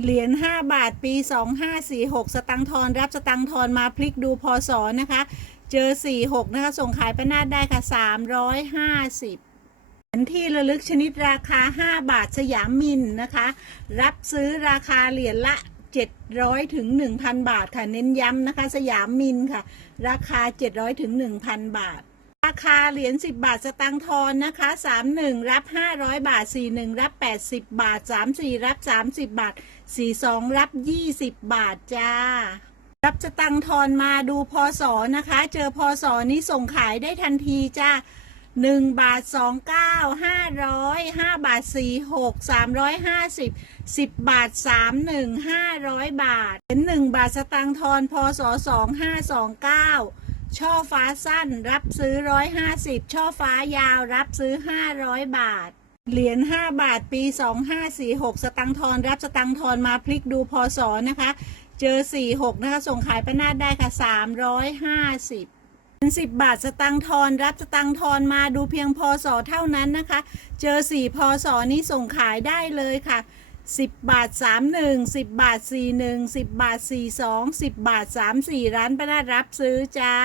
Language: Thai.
เหรียญ5บาทปี 2546 สตังทอนรับสตังทอนมาพลิกดูพศนะคะ เจอ 46 นะคะ ส่งขายประนาดได้ค่ะ 350เหรียญที่ระลึกชนิดราคา 5 บาทสยามมินนะคะ รับซื้อราคาเหรียญละ 700 ถึง 1,000 บาทค่ะ เน้นย้ำนะคะ สยามมินค่ะ ราคา 700 ถึง 1,000 บาท ราคาเหรียญ10 บาทสตางค์ทอนนะคะ 31 รับ 500 บาท 41 รับ 80 บาท 34 รับ 30 บาท 42 รับ 20 บาทจ้า รับสตังค์ทอนมาดูพศนะคะ เจอพศนี้ส่งขายได้ทันทีจ้า1บาท29 500 5บาท46 350 10บาท31 500บาทเป็น1บาทสตังค์ทอนพศ2529 ช่อฟ้าสั้นรับซื้อ 150 ช่อฟ้ายาวรับซื้อ 500 บาท เหรียญ5บาทปี 2546 สตังค์ทอนรับสตังค์ทอนมาพลิกดูพศนะคะ เจอ 46 นะคะ ส่งขายประนาดได้ค่ะ 350เป็น10บาทสตังค์ทอนรับสตังค์ทอนมาดูเพียงพศเท่านั้นนะคะ เจอ4พศนี้ส่งขายได้เลยค่ะ 10บาท31 10บาท41 10บาท42 10บาท34ร้านประนารับซื้อจ้า